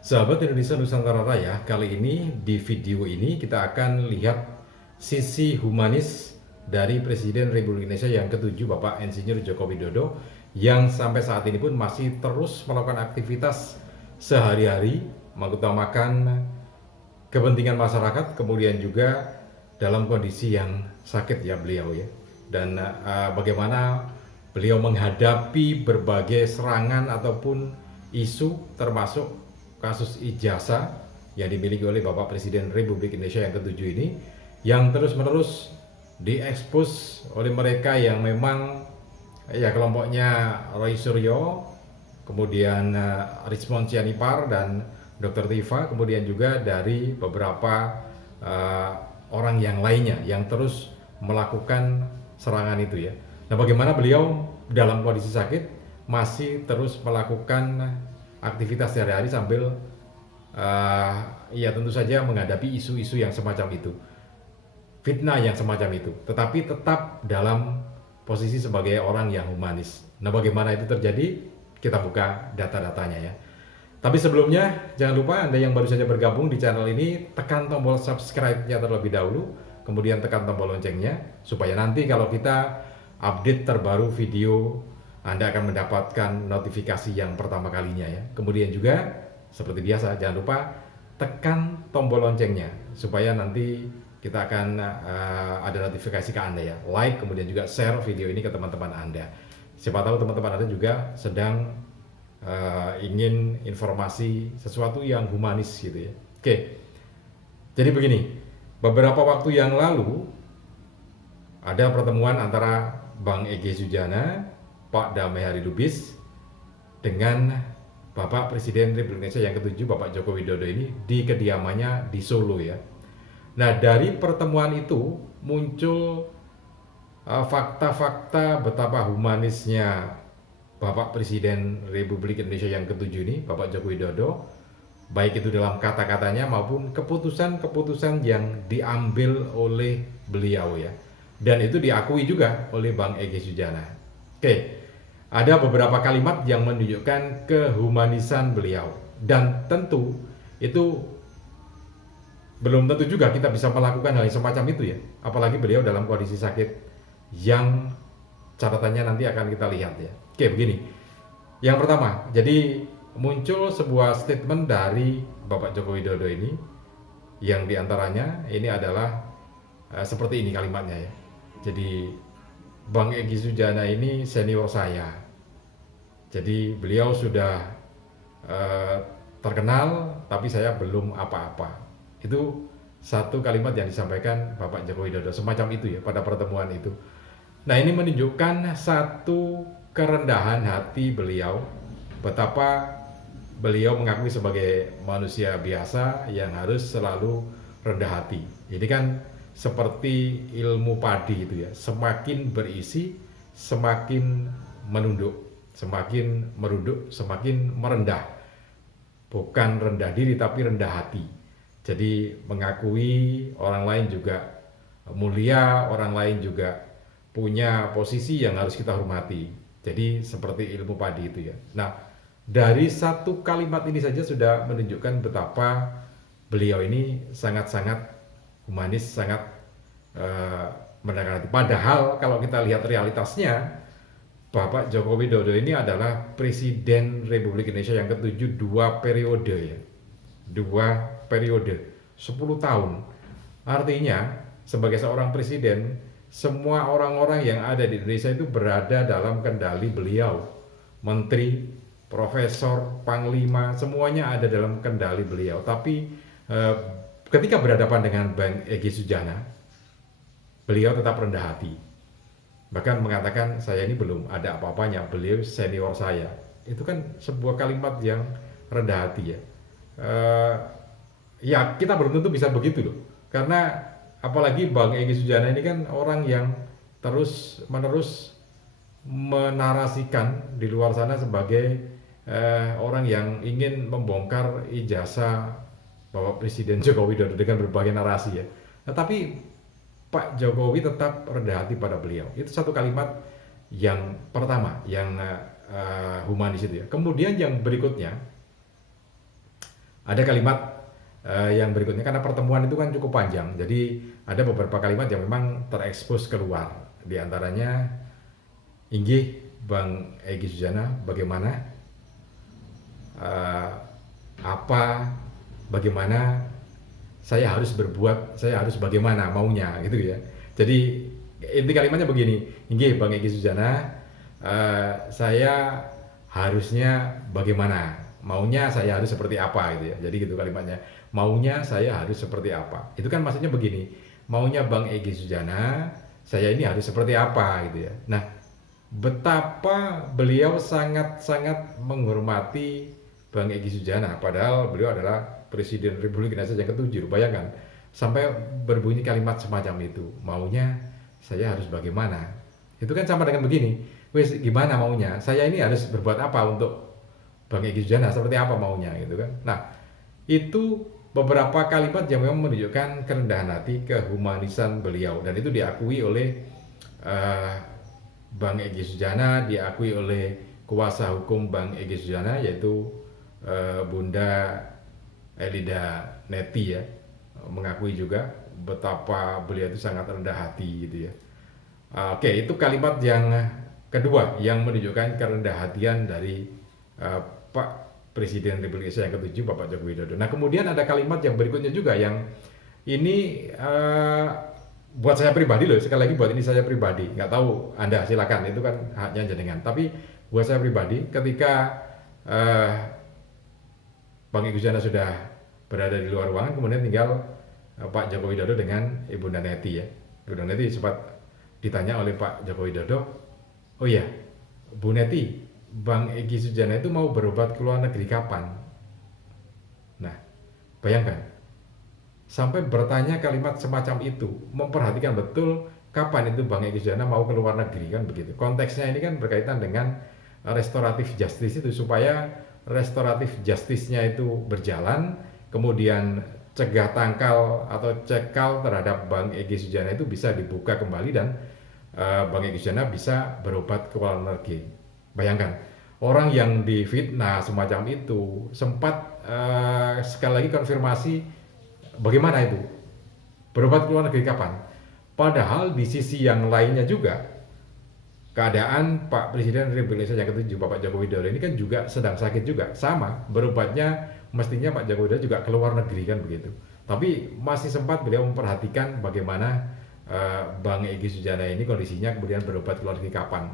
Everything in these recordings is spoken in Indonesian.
Sahabat Indonesia Nusantara Raya, kali ini di video ini kita akan lihat sisi humanis dari Presiden Republik Indonesia yang ketujuh Bapak Insinyur Joko Widodo yang sampai saat ini pun masih terus melakukan aktivitas sehari-hari mengutamakan kepentingan masyarakat, kemudian juga dalam kondisi yang sakit ya beliau ya. Dan bagaimana beliau menghadapi berbagai serangan ataupun isu termasuk kasus ijazah yang dimiliki oleh Bapak Presiden Republik Indonesia yang ketujuh ini yang terus-menerus diekspos oleh mereka yang memang ya kelompoknya Roy Suryo, kemudian Richmond Sianipar dan Dr. Tifa, kemudian juga dari beberapa orang yang lainnya yang terus melakukan serangan itu ya. Nah, bagaimana beliau dalam kondisi sakit masih terus melakukan aktivitas sehari-hari sambil ya tentu saja menghadapi isu-isu yang semacam itu, fitnah yang semacam itu, tetapi tetap dalam posisi sebagai orang yang humanis. Nah, bagaimana itu terjadi? Kita buka data-datanya ya. Tapi sebelumnya, jangan lupa Anda yang baru saja bergabung di channel ini, tekan tombol subscribe-nya terlebih dahulu, kemudian tekan tombol loncengnya, supaya nanti kalau kita update terbaru video, Anda akan mendapatkan notifikasi yang pertama kalinya ya. Kemudian juga, seperti biasa, jangan lupa tekan tombol loncengnya, supaya nanti kita akan ada notifikasi ke Anda ya. Like, kemudian juga share video ini ke teman-teman Anda. Siapa tahu teman-teman Anda juga sedang ingin informasi sesuatu yang humanis gitu ya. Oke, jadi begini, beberapa waktu yang lalu ada pertemuan antara Bang Egy Sujana, Pak Damai Hari Lubis dengan Bapak Presiden Republik Indonesia yang ketujuh Bapak Joko Widodo ini di kediamannya di Solo ya. Nah, dari pertemuan itu muncul fakta-fakta betapa humanisnya Bapak Presiden Republik Indonesia yang ketujuh ini, Bapak Joko Widodo, baik itu dalam kata-katanya maupun keputusan-keputusan yang diambil oleh beliau ya. Dan itu diakui juga oleh Bang Egy Sujana. Oke, ada beberapa kalimat yang menunjukkan kehumanisan beliau. Dan tentu itu belum tentu juga kita bisa melakukan hal yang semacam itu ya. Apalagi beliau dalam kondisi sakit yang catatannya nanti akan kita lihat ya. Oke, begini. Yang pertama, jadi muncul sebuah statement dari Bapak Joko Widodo ini yang diantaranya ini adalah seperti ini kalimatnya ya. Jadi Bang Egy Sujana ini senior saya. Jadi beliau sudah terkenal, tapi saya belum apa-apa. Itu satu kalimat yang disampaikan Bapak Joko Widodo semacam itu ya pada pertemuan itu. Nah, ini menunjukkan satu kerendahan hati beliau, betapa beliau mengakui sebagai manusia biasa yang harus selalu rendah hati. Ini kan seperti ilmu padi itu ya, semakin berisi semakin menunduk, semakin merunduk semakin merendah. Bukan rendah diri tapi rendah hati. Jadi mengakui orang lain juga mulia, orang lain juga punya posisi yang harus kita hormati. Jadi seperti ilmu padi itu ya. Nah, dari satu kalimat ini saja sudah menunjukkan betapa beliau ini sangat-sangat humanis, sangat merendahkan hati. Padahal kalau kita lihat realitasnya, Bapak Joko Widodo ini adalah Presiden Republik Indonesia yang ketujuh 2 periode ya. 2 periode, 10 tahun. Artinya sebagai seorang presiden, semua orang-orang yang ada di Indonesia itu berada dalam kendali beliau. Menteri, profesor, panglima, semuanya ada dalam kendali beliau. Tapi ketika berhadapan dengan Bang Egy Sujana, beliau tetap rendah hati. Bahkan mengatakan, saya ini belum ada apa-apanya, beliau senior saya. Itu kan sebuah kalimat yang rendah hati ya. Ya kita belum tentu bisa begitu loh. Karena apalagi Bang Egy Sujana ini kan orang yang terus-menerus menarasikan di luar sana sebagai orang yang ingin membongkar ijazah Bapak Presiden Joko Widodo dengan berbagai narasi ya. Tetapi Pak Jokowi tetap rendah hati pada beliau. Itu satu kalimat yang pertama, yang humanis itu ya. Kemudian yang berikutnya, ada kalimat yang berikutnya, karena pertemuan itu kan cukup panjang, jadi ada beberapa kalimat yang memang terekspos keluar. Di antaranya, inggih Bang Egy Sujana, bagaimana, apa, bagaimana saya harus berbuat, saya harus bagaimana maunya gitu ya. Jadi inti kalimatnya begini, inggih Bang Egy Sujana, saya harusnya bagaimana, maunya saya harus seperti apa gitu ya. Jadi gitu kalimatnya, maunya saya harus seperti apa. Itu kan maksudnya begini, maunya Bang Egy Sujana, saya ini harus seperti apa gitu ya. Nah, betapa beliau sangat-sangat menghormati Bang Egy Sujana, padahal beliau adalah Presiden Republik Indonesia yang ke-7. Bayangkan, sampai berbunyi kalimat semacam itu, maunya saya harus bagaimana. Itu kan sama dengan begini, wes gimana maunya, saya ini harus berbuat apa untuk Bang Egy Sujana, seperti apa maunya gitu kan. Nah, itu beberapa kalimat yang memang menunjukkan kerendahan hati, kehumanisan beliau, dan itu diakui oleh Bang Egy Sujana, diakui oleh kuasa hukum Bang Egy Sujana, yaitu Bunda Elida Neti ya, mengakui juga betapa beliau itu sangat rendah hati gitu ya. Oke, itu kalimat yang kedua yang menunjukkan kerendahan hatian dari Pak Presiden Republik Indonesia yang ke-7, Bapak Joko Widodo. Nah, kemudian ada kalimat yang berikutnya juga yang ini buat saya pribadi loh, sekali lagi buat ini saya pribadi, nggak tahu Anda, silakan, itu kan haknya jenengan. Tapi buat saya pribadi, ketika Bang Egy Sujana sudah berada di luar ruangan, kemudian tinggal Pak Joko Widodo dengan Ibunda Neti ya. Ibunda Neti sempat ditanya oleh Pak Joko Widodo, oh iya, Bu Neti, Bang Egy Sujana itu mau berobat ke luar negeri kapan? Nah, bayangkan, sampai bertanya kalimat semacam itu, memperhatikan betul kapan itu Bang Egy Sujana mau ke luar negeri, kan begitu. Konteksnya ini kan berkaitan dengan restoratif justice itu, supaya restoratif justice-nya itu berjalan, kemudian cegah tangkal atau cekal terhadap Bang Egy Sujana itu bisa dibuka kembali, dan Bang Egy Sujana bisa berobat ke luar negeri. Bayangkan, orang yang difitnah semacam itu sempat sekali lagi konfirmasi, bagaimana itu berobat ke luar negeri kapan? Padahal di sisi yang lainnya juga, keadaan Pak Presiden Republik Indonesia yang ke-7, Bapak Joko Widodo ini kan juga sedang sakit juga, sama berobatnya mestinya Pak Joko Widodo juga ke luar negeri kan begitu. Tapi masih sempat beliau memperhatikan bagaimana Bang Egy Sujana ini kondisinya, kemudian berobat ke luar negeri kapan,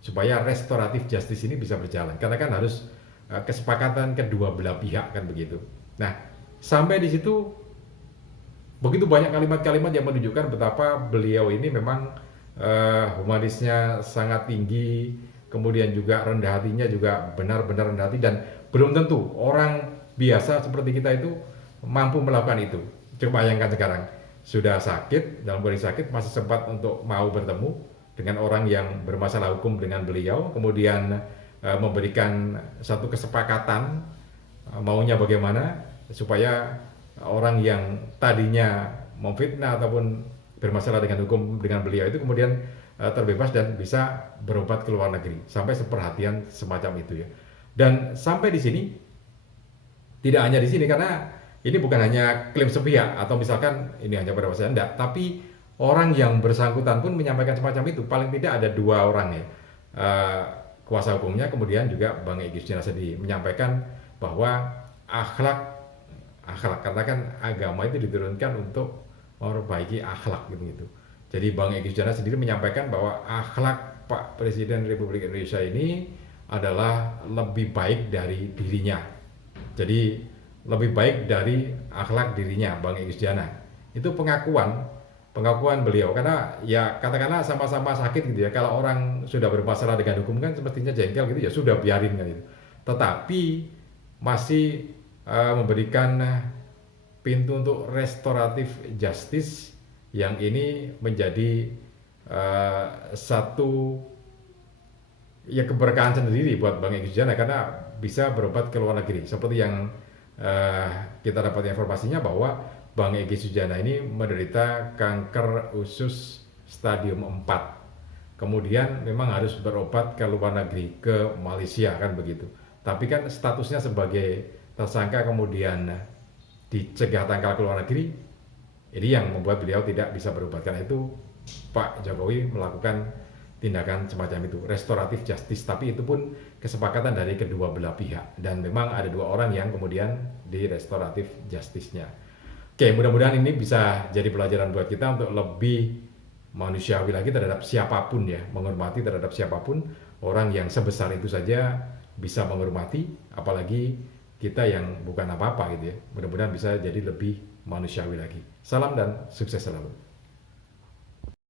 supaya restoratif justice ini bisa berjalan, karena kan harus kesepakatan kedua belah pihak kan begitu. Nah, sampai di situ begitu banyak kalimat-kalimat yang menunjukkan betapa beliau ini memang humanisnya sangat tinggi, kemudian juga rendah hatinya juga benar-benar rendah hati, dan belum tentu orang biasa seperti kita itu mampu melakukan itu. Coba bayangkan sekarang, sudah sakit, dalam kondisi sakit masih sempat untuk mau bertemu dengan orang yang bermasalah hukum dengan beliau, kemudian memberikan satu kesepakatan maunya bagaimana supaya orang yang tadinya memfitnah ataupun bermasalah dengan hukum dengan beliau itu kemudian terbebas dan bisa berobat ke luar negeri. Sampai seperhatian semacam itu ya. Dan sampai di sini, tidak hanya di sini, karena ini bukan hanya klaim sepihak atau misalkan ini hanya pada saya, enggak, tapi orang yang bersangkutan pun menyampaikan semacam itu. Paling tidak ada dua orang ya, kuasa hukumnya, kemudian juga Bang Egy Sujana sendiri menyampaikan bahwa akhlak, karena kan agama itu diturunkan untuk memperbaiki akhlak gitu. Jadi Bang Egy Sujana sendiri menyampaikan bahwa akhlak Pak Presiden Republik Indonesia ini adalah lebih baik dari dirinya. Jadi lebih baik dari akhlak dirinya Bang Egy Sujana. Itu pengakuan beliau, karena ya katakanlah sama-sama sakit gitu ya. Kalau orang sudah bermasalah dengan hukum kan semestinya jengkel gitu ya, sudah biarin kan gitu. Tetapi masih memberikan pintu untuk restoratif justice, yang ini menjadi satu ya keberkahan sendiri buat Bang Egy Sujana, karena bisa berobat ke luar negeri. Seperti yang kita dapat informasinya bahwa Bang Egy Sujana ini menderita kanker usus stadium 4. Kemudian memang harus berobat ke luar negeri, ke Malaysia kan begitu. Tapi kan statusnya sebagai tersangka kemudian dicegah tangkal ke luar negeri, ini yang membuat beliau tidak bisa berobat. Karena itu Pak Jokowi melakukan tindakan semacam itu, restoratif justice, tapi itu pun kesepakatan dari kedua belah pihak, dan memang ada 2 orang yang kemudian di restoratif justice-nya. Oke, mudah-mudahan ini bisa jadi pelajaran buat kita untuk lebih manusiawi lagi terhadap siapapun ya, menghormati terhadap siapapun. Orang yang sebesar itu saja bisa menghormati, apalagi kita yang bukan apa-apa gitu ya. Mudah-mudahan bisa jadi lebih manusiawi lagi. Salam dan sukses selalu.